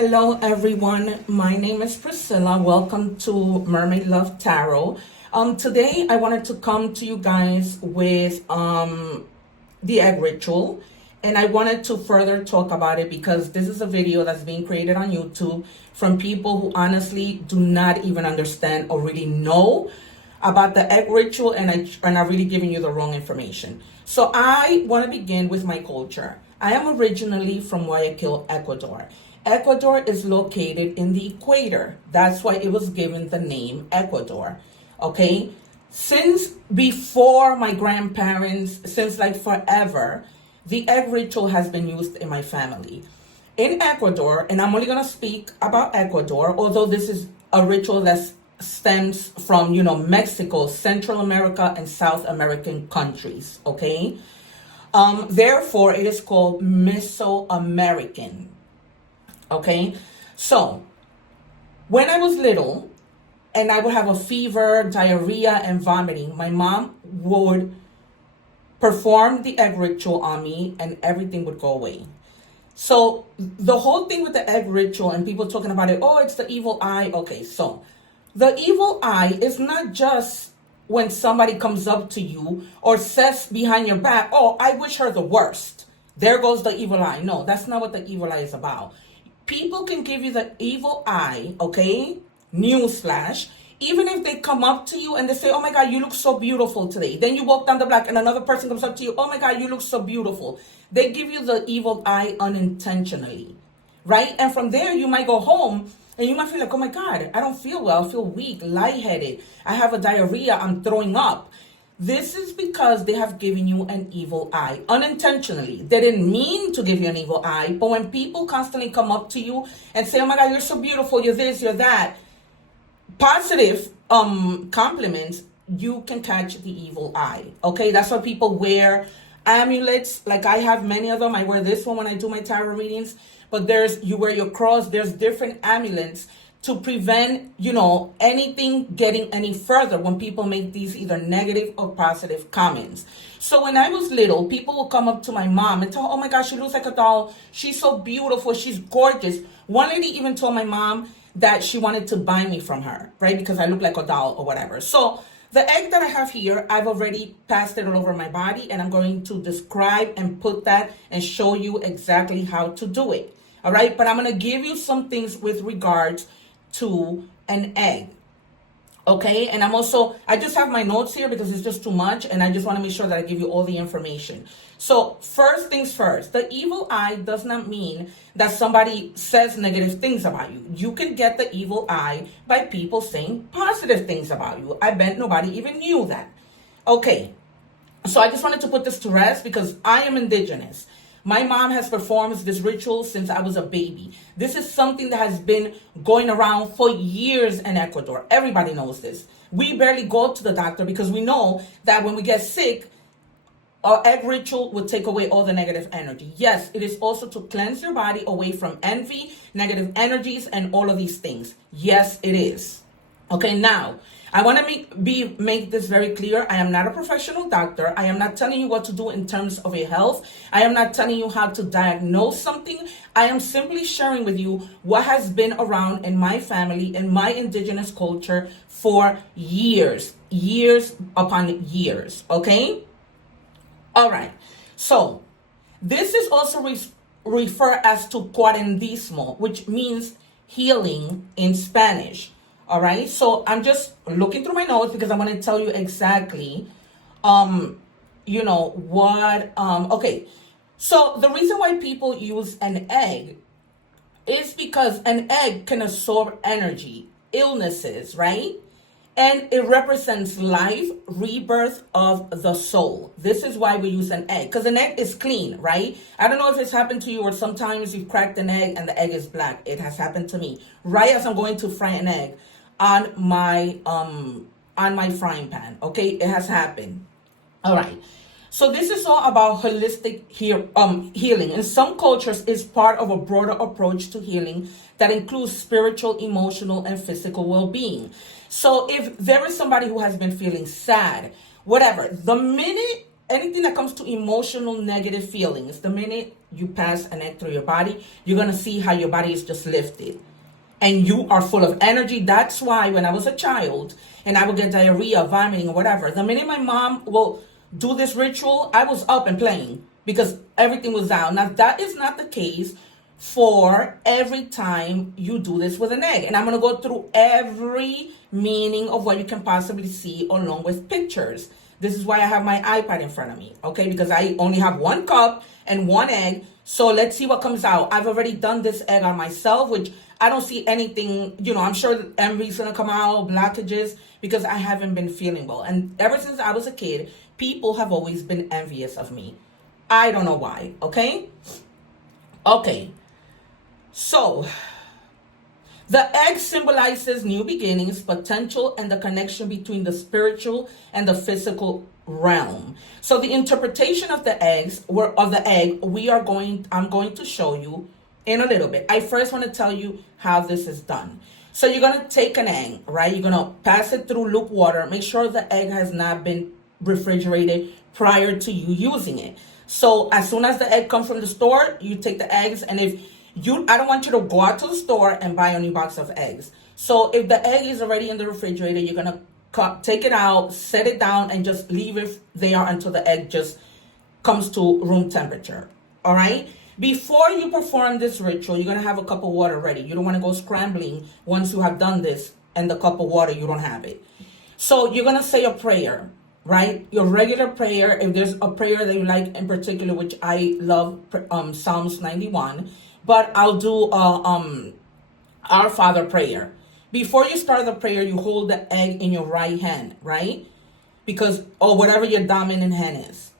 Hello, everyone. My name is Priscilla. Welcome to Mermaid Love Tarot. Today, I wanted to come to you guys with the egg ritual, and I wanted to further talk about it because this is a video that's being created on YouTube from people who honestly do not even understand or really know about the egg ritual, and are really giving you the wrong information. So I want to begin with my culture. I am originally from Guayaquil, Ecuador. Ecuador is located in the equator. That's why it was given the name Ecuador. Okay? Since before my grandparents, since like forever, the egg ritual has been used in my family. In Ecuador, and I'm only going to speak about Ecuador, although this is a ritual that stems from, Mexico, Central America, and South American countries. Okay? Therefore, it is called Mesoamerican. Okay, so when I was little and I would have a fever, diarrhea, and vomiting, my mom would perform the egg ritual on me and everything would go away. So the whole thing with the egg ritual and people talking about it, oh, it's the evil eye. Okay, so the evil eye is not just when somebody comes up to you or says behind your back, oh, I wish her the worst. There goes the evil eye. No, that's not what the evil eye is about. People can give you the evil eye, okay? Newsflash. Even if they come up to you and they say, oh my God, you look so beautiful today. Then you walk down the block and another person comes up to you, oh my God, you look so beautiful. They give you the evil eye unintentionally, right? And from there, you might go home and you might feel like, oh my God, I don't feel well. I feel weak, lightheaded. I have a diarrhea. I'm throwing up. This is because they have given you an evil eye unintentionally. They didn't mean to give you an evil eye, but when people constantly come up to you and say, oh my God, you're so beautiful, you're this, you're that, positive compliments, you can catch the evil eye. Okay, that's why people wear amulets. Like I have many of them. I wear this one when I do my tarot readings, but you wear your cross. There's different amulets to prevent, anything getting any further when people make these either negative or positive comments. So when I was little, people would come up to my mom and tell her, oh my gosh, she looks like a doll. She's so beautiful. She's gorgeous. One lady even told my mom that she wanted to buy me from her, right? Because I look like a doll or whatever. So the egg that I have here, I've already passed it all over my body, and I'm going to describe and put that and show you exactly how to do it. All right. But I'm going to give you some things with regards to an egg. Okay, and I just have my notes here because it's just too much, and I just want to make sure that I give you all the information. So first things first, the evil eye does not mean that somebody says negative things about you. You can get the evil eye by people saying positive things about you. I bet nobody even knew that. Okay, so I just wanted to put this to rest because I am indigenous. My mom has performed this ritual since I was a baby. This is something that has been going around for years in Ecuador. Everybody knows this. We barely go to the doctor because we know that when we get sick, our egg ritual would take away all the negative energy. This is also to cleanse your body away from envy, negative energies, and all of these things. Yes, it is. Okay, now, I want to make this very clear. I am not a professional doctor. I am not telling you what to do in terms of your health. I am not telling you how to diagnose something. I am simply sharing with you what has been around in my family, in my indigenous culture for years upon years. Okay? All right. So, this is also referred as to cuarendismo, which means healing in Spanish. All right, so I'm just looking through my notes because I want to tell you exactly, okay. So the reason why people use an egg is because an egg can absorb energy, illnesses, right? And it represents life, rebirth of the soul. This is why we use an egg, because an egg is clean, right? I don't know if it's happened to you or sometimes you've cracked an egg and the egg is black. It has happened to me. Right as I'm going to fry an egg on my frying pan. Okay, it has happened. All right. So this is all about holistic healing. In some cultures, it's part of a broader approach to healing that includes spiritual, emotional, and physical well-being. So if there is somebody who has been feeling sad, whatever, the minute anything that comes to emotional negative feelings, the minute you pass an egg through your body, you're going to see how your body is just lifted. And you are full of energy. That's why when I was a child and I would get diarrhea, vomiting, or whatever, the minute my mom will do this ritual, I was up and playing because everything was down. Now, that is not the case for every time you do this with an egg. And I'm going to go through every meaning of what you can possibly see along with pictures. This is why I have my iPad in front of me, okay? Because I only have 1 cup and 1 egg. So let's see what comes out. I've already done this egg on myself, which I don't see anything, I'm sure envy's going to come out, blockages, because I haven't been feeling well. And ever since I was a kid, people have always been envious of me. I don't know why, okay? Okay. So, the egg symbolizes new beginnings, potential, and the connection between the spiritual and the physical realm. So the interpretation of the egg, I'm going to show you in a little bit. I first want to tell you how this is done. So you're going to take an egg, right? You're going to pass it through lukewarm water. Make sure the egg has not been refrigerated prior to you using it. So as soon as the egg comes from the store, you take the eggs, and I don't want you to go out to the store and buy a new box of eggs. So if the egg is already in the refrigerator, you're going to take it out, set it down, and just leave it there until the egg just comes to room temperature. All right? Before you perform this ritual, you're going to have a cup of water ready. You don't want to go scrambling once you have done this and the cup of water, you don't have it. So you're going to say a prayer, right? Your regular prayer. If there's a prayer that you like in particular, which I love, Psalms 91, but I'll do Our Father prayer. Before you start the prayer, you hold the egg in your right hand, right? Or whatever your dominant hand is.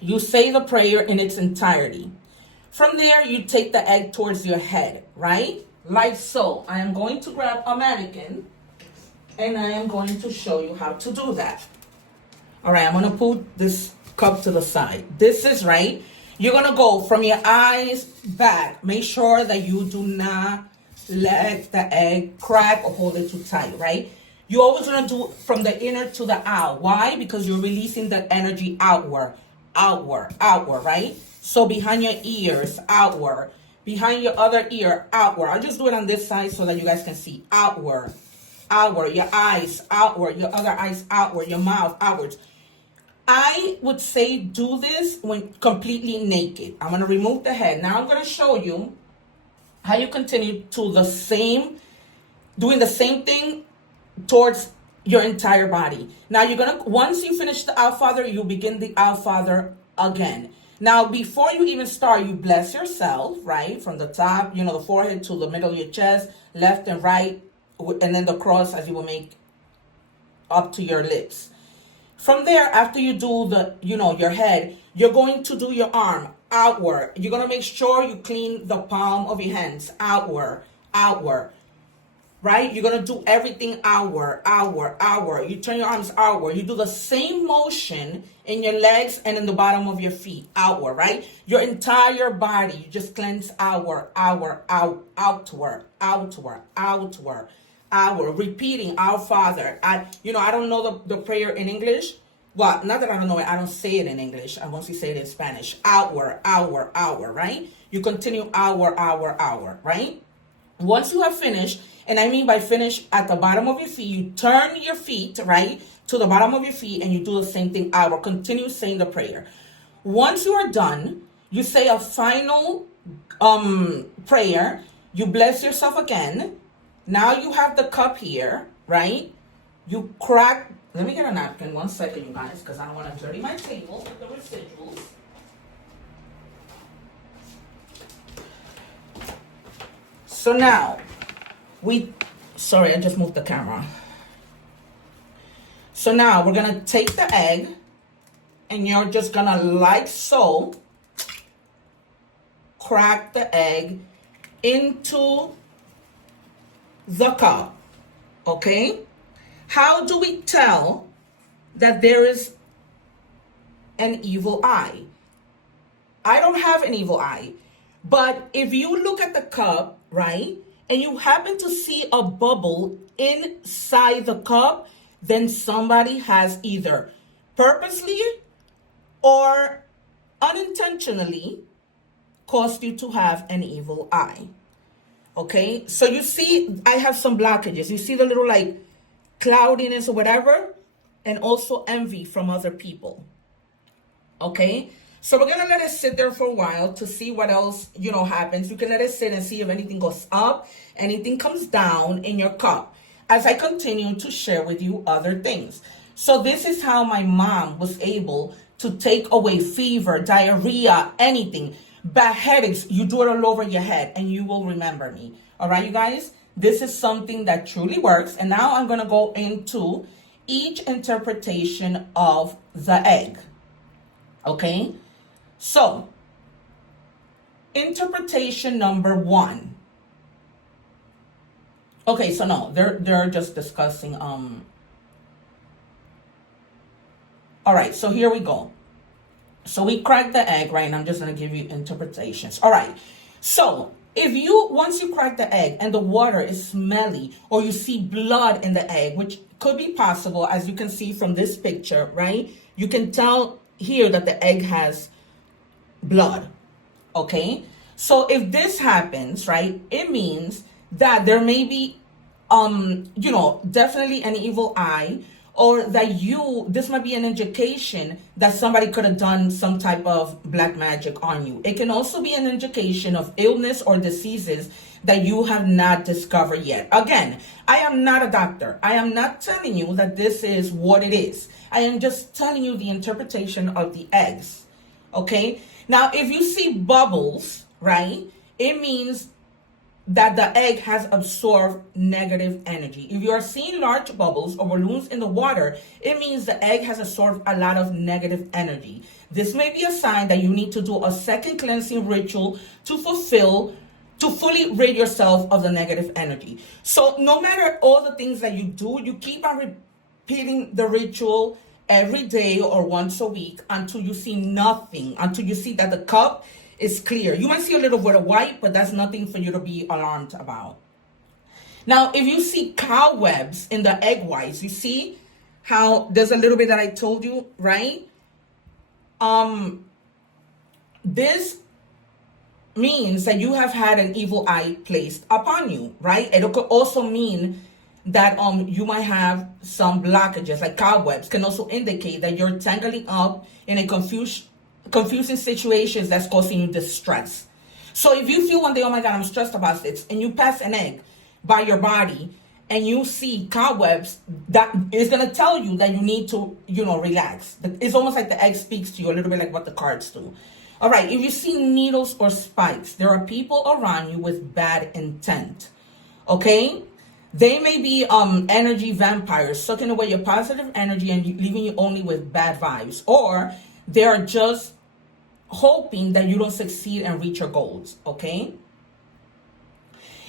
You say the prayer in its entirety. From there, you take the egg towards your head, right? Like so. I am going to grab a mannequin, and I am going to show you how to do that. All right, I'm going to put this cup to the side. This is right. You're going to go from your eyes back. Make sure that you do not let the egg crack or hold it too tight, right? You're always going to do from the inner to the out. Why? Because you're releasing the energy outward, right? So behind your ears, outward. Behind your other ear, outward. I'll just do it on this side so that you guys can see. Outward. Your eyes, outward. Your other eyes, outward. Your mouth, outwards. I would say do this when completely naked. I'm going to remove the head. Now I'm going to show you how you continue to doing the same thing towards your entire body. Now once you finish the Our Father, you begin the Our Father again. Now, before you even start, you bless yourself, right? From the top, the forehead to the middle of your chest, left and right, and then the cross as you will make up to your lips. From there, after you do your head, you're going to do your arm outward. You're going to make sure you clean the palm of your hands outward, right? You're going to do everything outward. You turn your arms outward. You do the same motion in your legs and in the bottom of your feet, outward, right? Your entire body, you just cleanse outward, outward. Repeating Our Father. I don't know the prayer in English. Well, not that I don't know it, I don't say it in English. I mostly say it in Spanish. Outward, right? You continue outward, right? Once you have finished, and I mean by finish, at the bottom of your feet, you turn your feet, right, to the bottom of your feet, and you do the same thing outward. Continue saying the prayer. Once you are done, you say a final prayer. You bless yourself again. Now you have the cup here, right? You crack. Let me get a napkin. 1 second, you guys, because I don't want to dirty my table with the residuals. So now, sorry, I just moved the camera. So now we're going to take the egg, and you're just going to, like so, crack the egg into the cup, okay? How do we tell that there is an evil eye? I don't have an evil eye, but if you look at the cup, right, and you happen to see a bubble inside the cup, then somebody has either purposely or unintentionally caused you to have an evil eye. Okay, so you see, I have some blockages. You see the little like cloudiness or whatever, and also envy from other people. Okay, so we're gonna let it sit there for a while to see what else, happens. You can let it sit and see if anything goes up, anything comes down in your cup, as I continue to share with you other things. So this is how my mom was able to take away fever, diarrhea, anything, bad headaches. You do it all over your head and you will remember me. All right, you guys, this is something that truly works. And now I'm going to go into each interpretation of the egg. Okay, so interpretation number 1. Okay, so no, they're just discussing all right, so here we go. So we cracked the egg, right? And I'm just going to give you interpretations. All right. So once you crack the egg and the water is smelly, or you see blood in the egg, which could be possible, as you can see from this picture, right? You can tell here that the egg has blood. Okay. So if this happens, right, it means that there may be, definitely an evil eye, or that this might be an indication that somebody could have done some type of black magic on you. It can also be an indication of illness or diseases that you have not discovered yet. Again, I am not a doctor. I am not telling you that this is what it is. I am just telling you the interpretation of the eggs. Okay? Now, if you see bubbles, right, it means that the egg has absorbed negative energy. If you are seeing large bubbles or balloons in the water, it means the egg has absorbed a lot of negative energy. This may be a sign that you need to do a second cleansing ritual to fully rid yourself of the negative energy. So no matter all the things that you do, you keep on repeating the ritual every day or once a week until you see nothing, until you see that the cup is clear. You might see a little bit of white, but that's nothing for you to be alarmed about. Now, if you see cobwebs in the egg whites, you see how there's a little bit that I told you, right? This means that you have had an evil eye placed upon you, right? It could also mean that you might have some blockages, like cobwebs can also indicate that you're tangling up in a confusing situations that's causing you distress. So if you feel one day, oh my God, I'm stressed about this, and you pass an egg by your body and you see cobwebs, that is going to tell you that you need to, relax. It's almost like the egg speaks to you a little bit like what the cards do. All right, if you see needles or spikes, there are people around you with bad intent. Okay? They may be energy vampires, sucking away your positive energy and leaving you only with bad vibes. Or they are just hoping that you don't succeed and reach your goals, okay?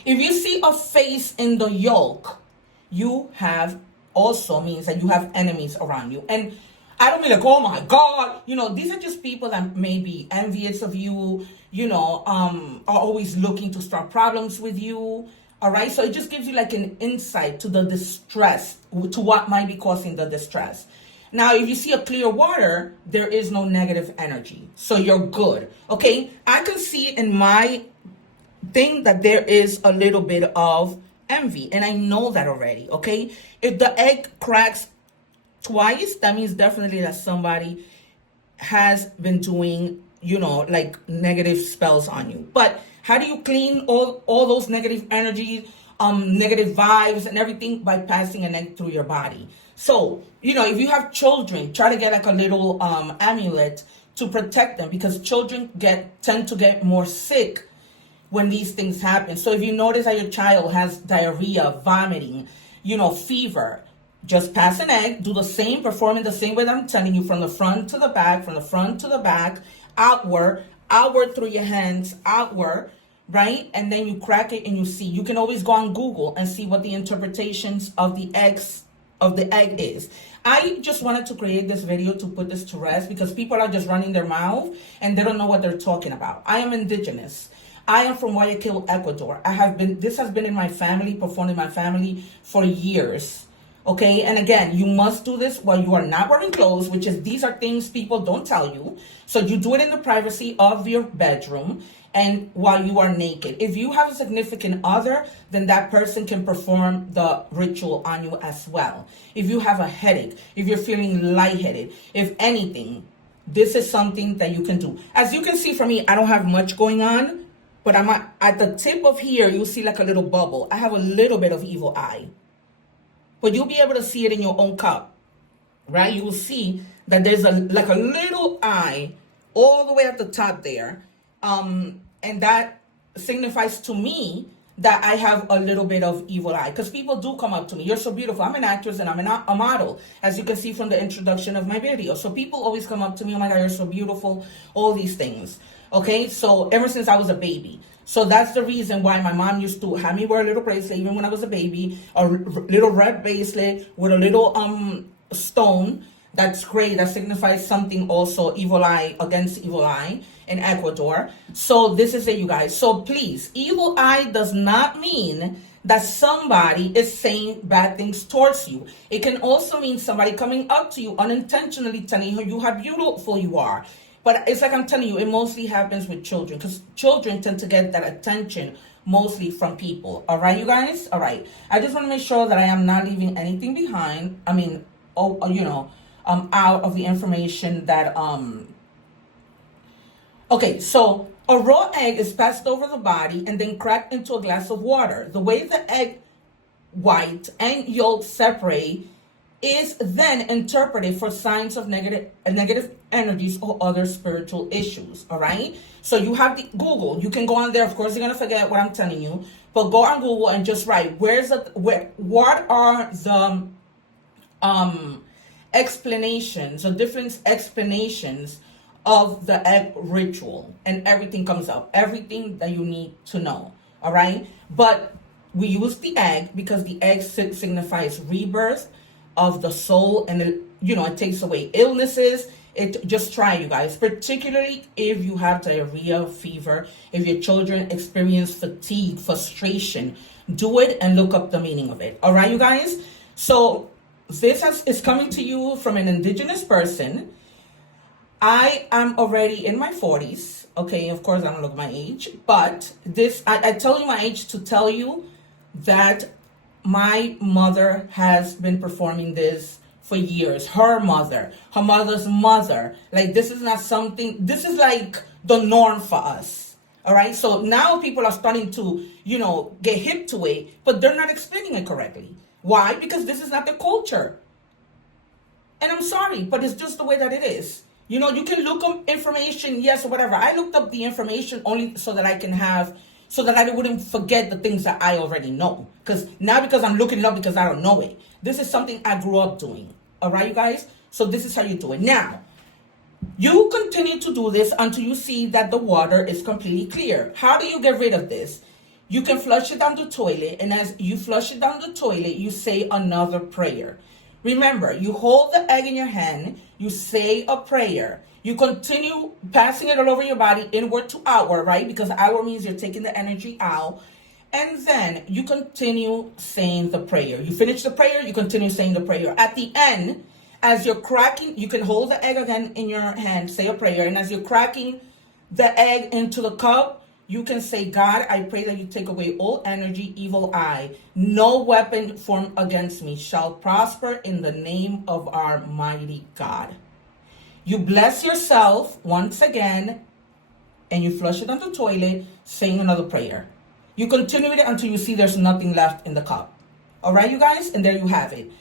If you see a face in the yolk, you have also means that you have enemies around you. And I don't mean like, oh my God, these are just people that may be envious of you, are always looking to start problems with you. All right, so it just gives you like an insight to the distress, to what might be causing the distress. Now, if you see a clear water, there is no negative energy. So you're good. Okay, I can see in my thing that there is a little bit of envy, and I know that already. Okay, if the egg cracks twice, that means definitely that somebody has been doing, like negative spells on you. But how do you clean all those negative energies, negative vibes and everything? By passing an egg through your body. So, if you have children, try to get like a little amulet to protect them, because children tend to get more sick when these things happen. So if you notice that your child has diarrhea, vomiting, fever, just pass an egg, do the same, perform in the same way that I'm telling you, from the front to the back, outward through your hands, outward, right? And then you crack it and you see. You can always go on Google and see what the interpretations of the egg is. I just wanted to create this video to put this to rest, because people are just running their mouth and they don't know what they're talking about. I am indigenous. I am from Guayaquil, Ecuador. This has been in my family, performed in my family for years. Okay, and again, you must do this while you are not wearing clothes, which is, these are things people don't tell you. So you do it in the privacy of your bedroom and while you are naked. If you have a significant other, then that person can perform the ritual on you as well. If you have a headache, if you're feeling lightheaded, if anything, this is something that you can do. As you can see for me, I don't have much going on, but I'm at the tip of here, you'll see like a little bubble. I have a little bit of evil eye. But you'll be able to see it in your own cup, right? You will see that there's like a little eye all the way at the top there. And that signifies to me that I have a little bit of evil eye. Because people do come up to me. You're so beautiful. I'm an actress and I'm a model, as you can see from the introduction of my video. So people always come up to me, oh my God, you're so beautiful, all these things. Okay, so ever since I was a baby. So that's the reason why my mom used to have me wear a little bracelet, even when I was a baby, a little red bracelet with a little stone. That's great. That signifies something also, evil eye, against evil eye in Ecuador. So this is it, you guys. So please, evil eye does not mean that somebody is saying bad things towards you. It can also mean somebody coming up to you unintentionally telling you how beautiful you are. But it's like I'm telling you, it mostly happens with children, because children tend to get that attention mostly from people. All right, you guys? All right. I just want to make sure that I am not leaving anything behind. I mean, out of the information that, okay, so a raw egg is passed over the body and then cracked into a glass of water. The way the egg white and yolk separate is then interpreted for signs of negative energies or other spiritual issues. All right, so you have the Google. You can go on there. Of course, you're gonna forget what I'm telling you, but go on Google and just write what are the explanations or different explanations of the egg ritual, and everything comes up, everything that you need to know. All right, but we use the egg because the egg signifies rebirth of the soul, and it takes away illnesses. Just try, you guys, particularly if you have diarrhea, fever, if your children experience fatigue, frustration, do it and look up the meaning of it. All right, you guys. So this is coming to you from an indigenous person. I am already in my 40s. Okay, of course I don't look my age, but I tell you my age to tell you that my mother has been performing this for years. Her mother's mother. Like, this is not something, this is like the norm for us. All right. So now people are starting to, get hip to it, but they're not explaining it correctly. Why? Because this is not the culture. And I'm sorry, but it's just the way that it is. You can look up information, yes, or whatever. I looked up the information only so that I wouldn't forget the things that I already know. Because I'm looking it up because I don't know it. This is something I grew up doing. All right, you guys? So this is how you do it. Now, you continue to do this until you see that the water is completely clear. How do you get rid of this? You can flush it down the toilet. And as you flush it down the toilet, you say another prayer. Remember, you hold the egg in your hand. You say a prayer. You continue passing it all over your body, inward to outward, right? Because outward means you're taking the energy out. And then you continue saying the prayer. You finish the prayer, you continue saying the prayer. At the end, as you're cracking, you can hold the egg again in your hand, say a prayer. And as you're cracking the egg into the cup, you can say, God, I pray that you take away all energy, evil eye. No weapon formed against me shall prosper in the name of our mighty God. You bless yourself once again, and you flush it down the toilet, saying another prayer. You continue it until you see there's nothing left in the cup. All right, you guys? And there you have it.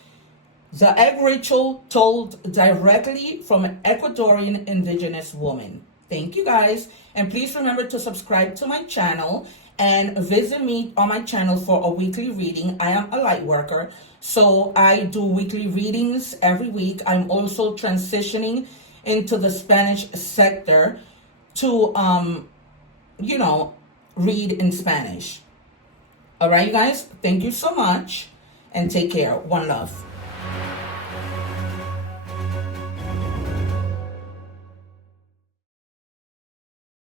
The egg ritual told directly from an Ecuadorian indigenous woman. Thank you, guys. And please remember to subscribe to my channel and visit me on my channel for a weekly reading. I am a light worker, so I do weekly readings every week. I'm also transitioning into the Spanish sector to, read in Spanish. All right, you guys, thank you so much and take care. One love.